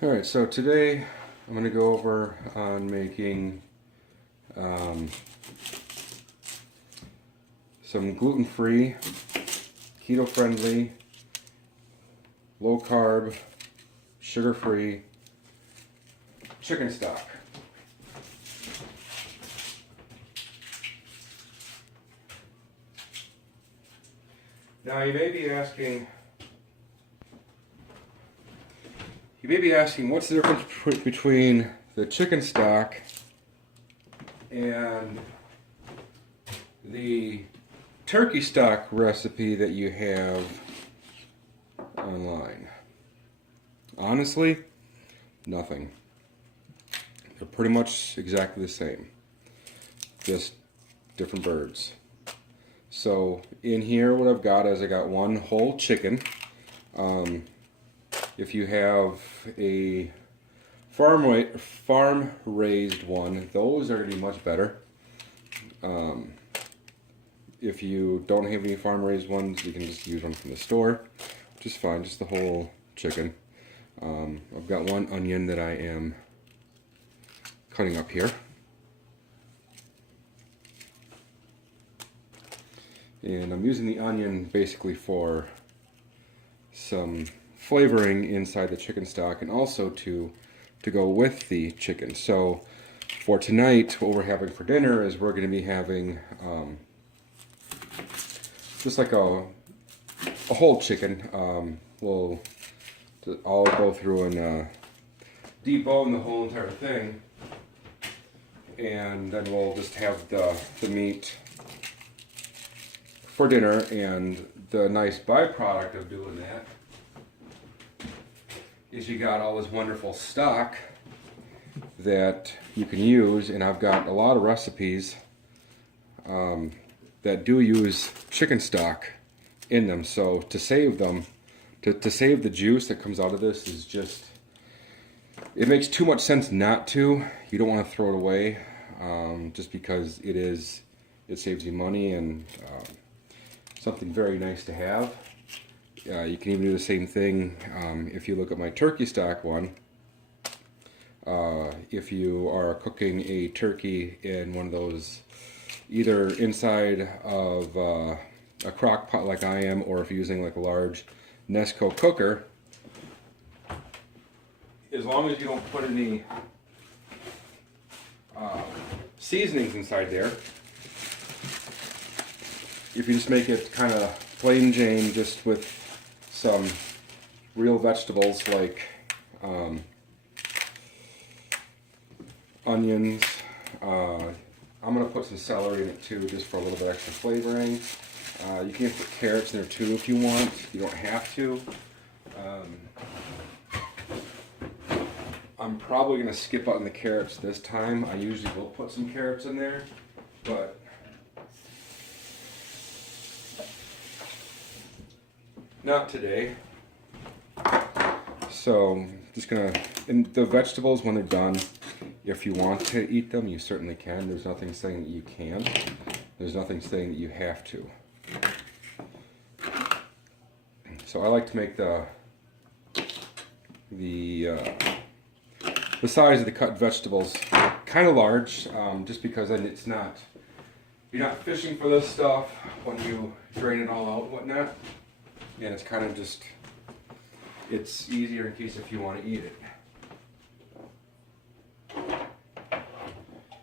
Alright, so today I'm going to go over on making um, some gluten-free, keto-friendly, low-carb, sugar-free chicken stock. Now you may be asking what's the difference between the chicken stock and the turkey stock recipe that you have online. Honestly, nothing. They're pretty much exactly the same, just different birds. So in here what I've got is I got one whole chicken. If you have a farm raised one, those are going to be much better. If you don't have any farm raised ones, you can just use one from the store, which is fine, just the whole chicken. I've got one onion that I am cutting up here. And I'm using the onion basically for some flavoring inside the chicken stock and also to go with the chicken. So for tonight, what we're having for dinner is we're going to be having just like a whole chicken. I'll go through and debone the whole entire thing, and then we'll just have the meat for dinner. And the nice byproduct of doing that is you got all this wonderful stock that you can use, and I've got a lot of recipes that do use chicken stock in them. So to save them, to save the juice that comes out of this is just, it makes too much sense not to. You don't want to throw it away just because it saves you money and something very nice to have. You can even do the same thing if you look at my turkey stock one. If you are cooking a turkey in one of those, either inside of a crock pot like I am, or if you're using like a large Nesco cooker, as long as you don't put any seasonings inside there, if you just make it kind of plain Jane, just with some real vegetables like onions. I'm going to put some celery in it too, just for a little bit extra flavoring. You can put carrots in there too if you want. You don't have to. I'm probably going to skip out on the carrots this time. I usually will put some carrots in there, but not today. So just gonna, and the vegetables when they're done, if you want to eat them, you certainly can. There's nothing saying that you can. There's nothing saying that you have to. So I like to make the size of the cut vegetables kind of large, just because then you're not fishing for this stuff when you drain it all out and whatnot. And it's kind of just, it's easier in case if you want to eat it.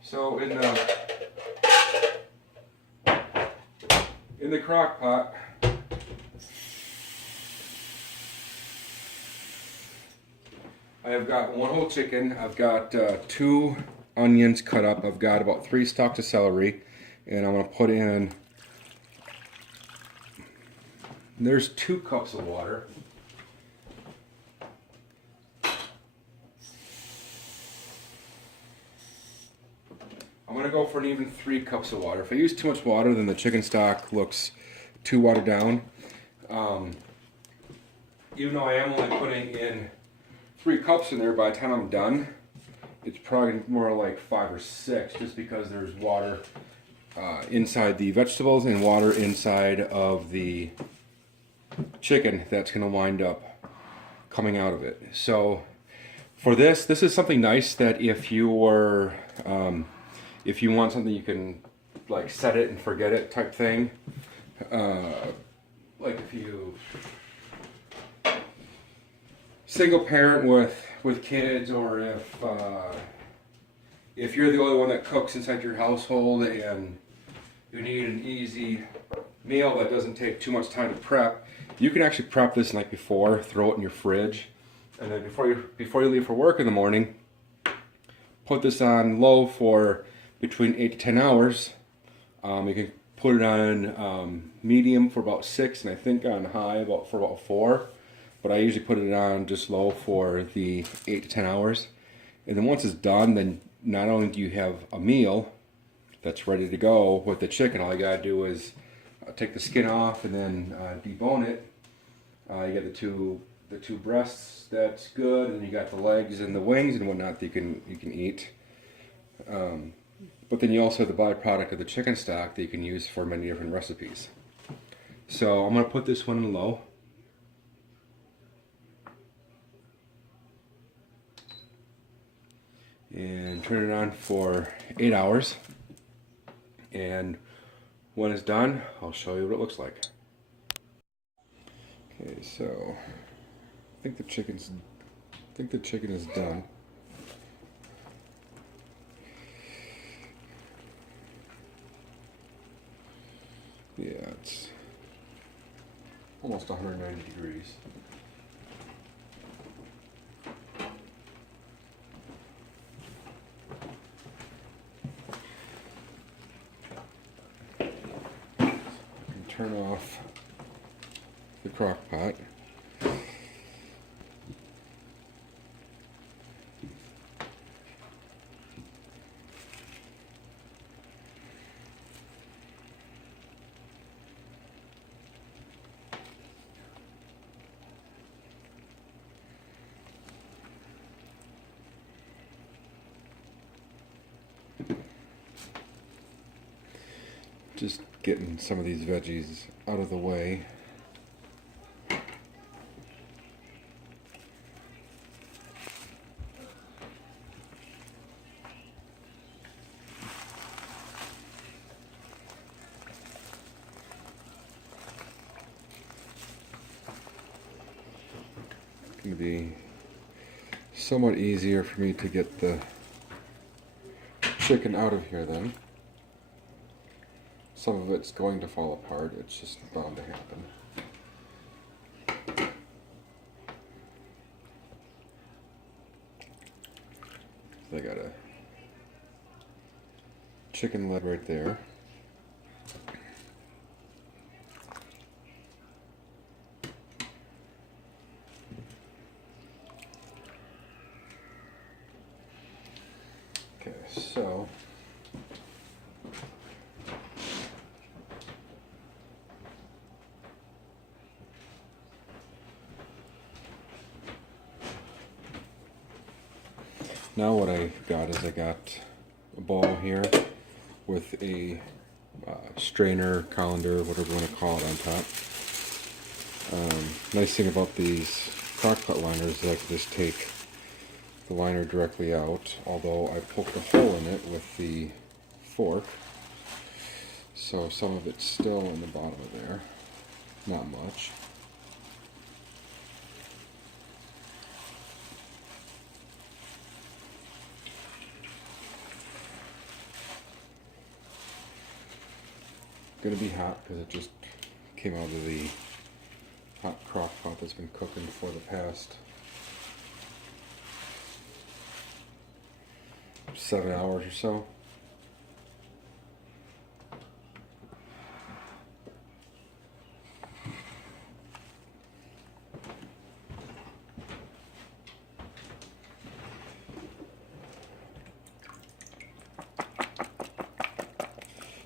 So in the crock pot, I have got one whole chicken. I've got 2 onions cut up. I've got about 3 stalks of celery, and I'm going to put in, there's 2 cups of water. I'm going to go for an even 3 cups of water. If I use too much water, then the chicken stock looks too watered down. Even though I am only putting in 3 cups in there, by the time I'm done, it's probably more like 5 or 6, just because there's water inside the vegetables and water inside of the chicken that's going to wind up coming out of it. So For this is something nice that if you want something you can like set it and forget it type thing. Like if you single parent with kids, or if you're the only one that cooks inside your household and you need an easy meal that doesn't take too much time to prep, you can actually prep this night before, throw it in your fridge, and then before you leave for work in the morning, put this on low for between 8 to 10 hours. You can put it on medium for about 6, and I think on high for about 4. But I usually put it on just low for the 8 to 10 hours. And then once it's done, then not only do you have a meal that's ready to go with the chicken, all you gotta do is take the skin off and then debone it. You got the two breasts, that's good, and you got the legs and the wings and whatnot that you can eat. But then you also have the byproduct of the chicken stock that you can use for many different recipes. So I'm gonna put this one in low. And turn it on for 8 hours. And when it's done, I'll show you what it looks like. Okay, so I think the chicken is done. Yeah, it's almost 190 degrees. Turn off the crock pot. Just getting some of these veggies out of the way. It's going to be somewhat easier for me to get the chicken out of here then. Some of it's going to fall apart, it's just bound to happen. I got a chicken leg right there. Okay, so now what I got is I got a bowl here with a strainer, colander, whatever you want to call it, on top. Nice thing about these crock-pot liners is I can just take the liner directly out, although I poked a hole in it with the fork, so some of it's still in the bottom of there, not much. Gonna be hot because it just came out of the hot crock pot that's been cooking for the past 7 hours or so.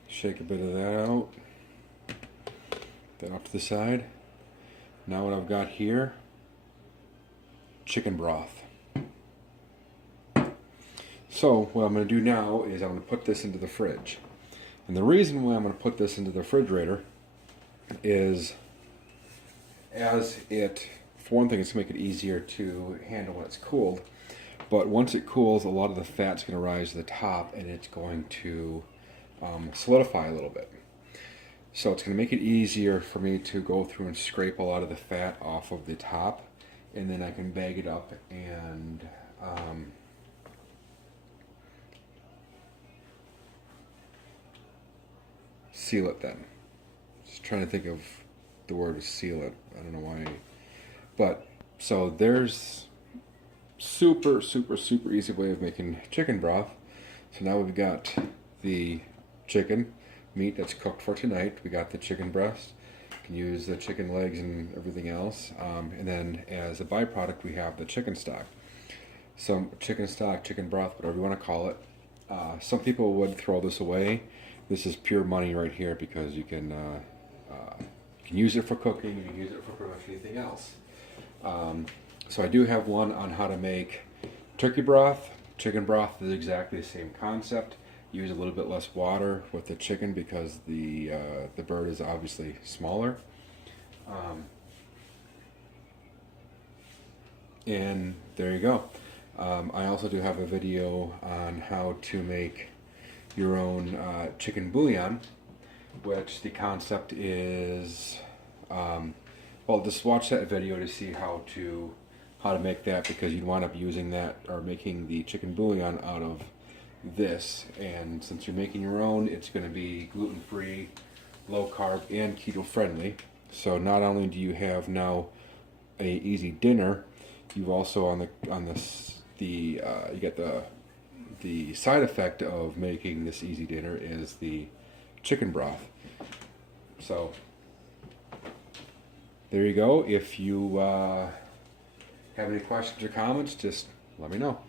Shake a bit of that out. That off to the side. Now what I've got here, chicken broth. So what I'm going to do now is I'm going to put this into the fridge. And the reason why I'm going to put this into the refrigerator is for one thing, it's to make it easier to handle when it's cooled. But once it cools, a lot of the fat's going to rise to the top, and it's going to solidify a little bit. So it's going to make it easier for me to go through and scrape a lot of the fat off of the top, and then I can bag it up and seal it then. Just trying to think of the word to seal it. I don't know why. But, so there's super easy way of making chicken broth. So now we've got the chicken meat that's cooked for tonight. We got the chicken breast. You can use the chicken legs and everything else. And then as a byproduct, we have the chicken stock. Some chicken stock, chicken broth, whatever you want to call it. Some people would throw this away. This is pure money right here because you can use it for cooking. You can use it for pretty much anything else. So I do have one on how to make turkey broth. Chicken broth is exactly the same concept. Use a little bit less water with the chicken because the bird is obviously smaller. And there you go. I also do have a video on how to make your own chicken bouillon, which the concept is, well, just watch that video to see how to make that, because you'd wind up using that or making the chicken bouillon out of this. And since you're making your own, it's going to be gluten-free, low carb, and keto friendly. So not only do you have now a easy dinner, you've also you get the side effect of making this easy dinner is the chicken broth. So there you go. If you have any questions or comments, just let me know.